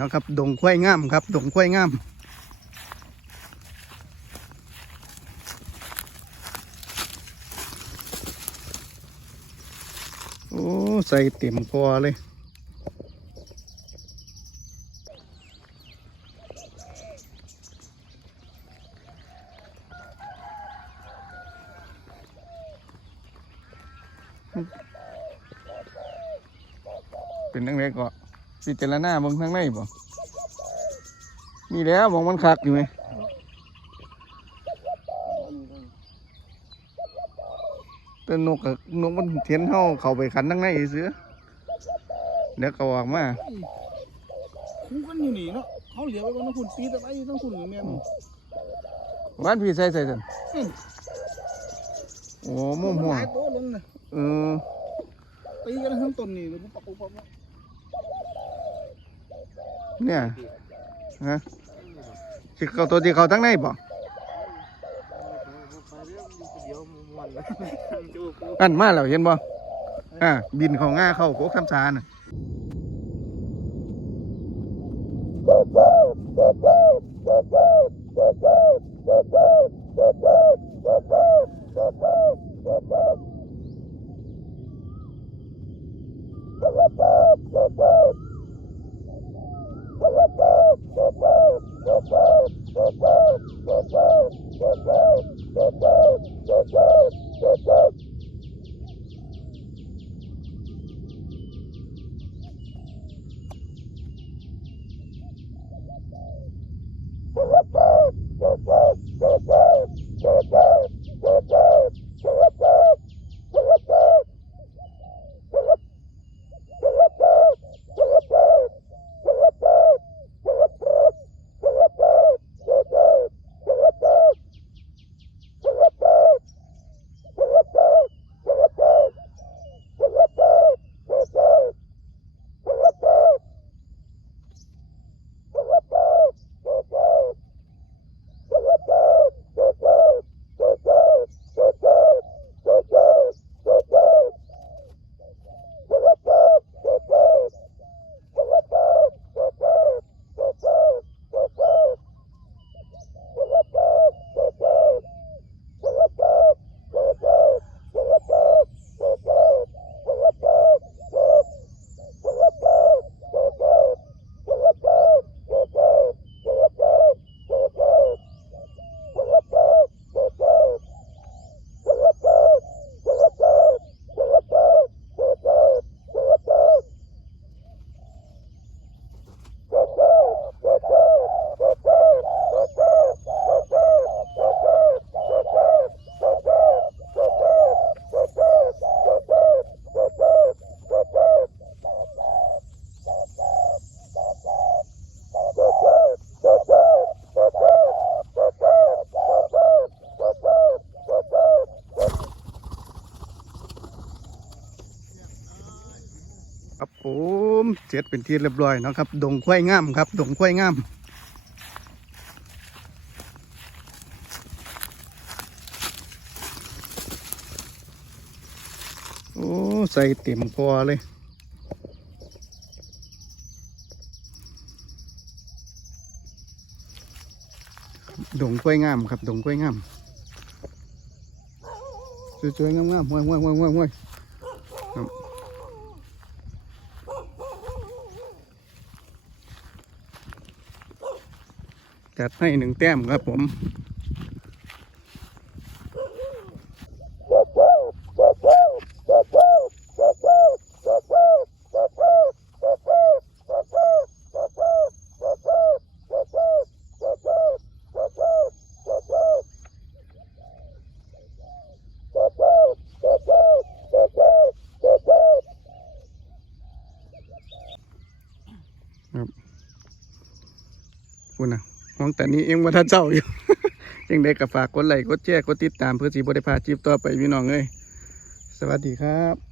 นะครับดงควายงามครับดงควายงามโอ้ใส่เต็มคอเลยเป็นนังไงก็ พิจารณาเบางทางในบ่นี่แหล้วมองมันคักอยู่ไหมแต่นกกับนกมันเทียนเฮาเข้าไปขันทั้งในเสือเดี๋ยวก็ออกมาคู่กันอยู่นี่เนาะเขาเหลียวไปบนน้ำคุณปีตะไลต้องคุณกับแม่นบ้านพี่ใส่ใส่สันอืมโอ้มุ่มหัวหลายโต๊ะลงนะเออตีกันทั้งต้นนี่เลยปุ๊บปั๊บปุ๊บปั๊บ เนี่ยฮะสิเขาตัวที่เขาทั้งในบ่อันมาแล้วเห็นบ่อ่าบินของ่าเข้าโคกคำสาน่ะ ครับ ผมเสร็จเป็นที่เรียบร้อยนะครับ ดงควายงามครับ ดงควายงามโอ้ใส่เต็มคอเลยดงควายงามครับดงควายงามสวยๆงามๆห้วยห้วยห้วยห้วยห้วยครับ จัดให้หนึ่งแต้มครับผม แต่นี้เองว่าท่านเจ้าอยู่ ยังได้กับฝากกดไลค์กดแชร์กดติดตามเพื่อสีบริพาชีพต่อไปพี่น้องเอ้ยสวัสดีครับ